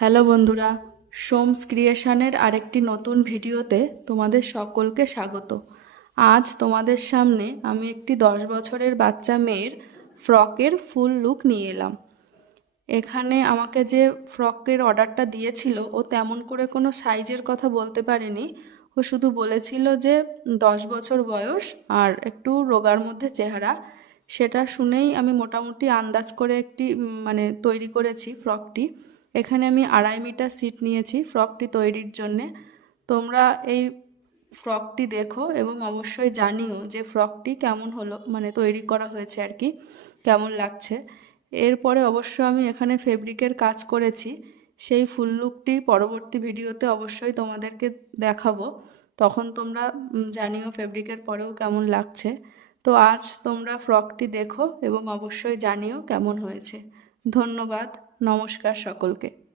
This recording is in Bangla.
হ্যালো বন্ধুরা, সোমস ক্রিয়েশনের আরেকটি নতুন ভিডিওতে তোমাদের সকলকে স্বাগত। আজ তোমাদের সামনে আমি একটি 10 বছরের বাচ্চা মেয়ের ফ্রকের ফুল লুক নিয়ে এলাম। এখানে আমাকে যে ফ্রকের অর্ডারটা দিয়েছিল ও তেমন করে কোনো সাইজের কথা বলতে পারেনি। ও শুধু বলেছিল যে 10 বছর বয়স আর একটু রোগার মধ্যে চেহারা। সেটা শুনেই আমি মোটামুটি আন্দাজ করে একটি মানে তৈরি করেছি ফ্রকটি। এখানে আমি 2.5 মিটার সিট নিয়েছি ফ্রকটি তৈরির জন্যে। তোমরা এই ফ্রকটি দেখো এবং অবশ্যই জানিও যে ফ্রকটি কেমন হলো, মানে তৈরি করা হয়েছে আর কি, কেমন লাগছে। এরপরে অবশ্য আমি এখানে ফেব্রিকের কাজ করেছি, সেই ফুল লুকটি পরবর্তী ভিডিওতে অবশ্যই তোমাদেরকে দেখাবো। তখন তোমরা জানিও ফেব্রিকের পরেও কেমন লাগছে। তো আজ তোমরা ফ্রকটি দেখো এবং অবশ্যই জানিও কেমন হয়েছে। ধন্যবাদ, নমস্কার সকলকে।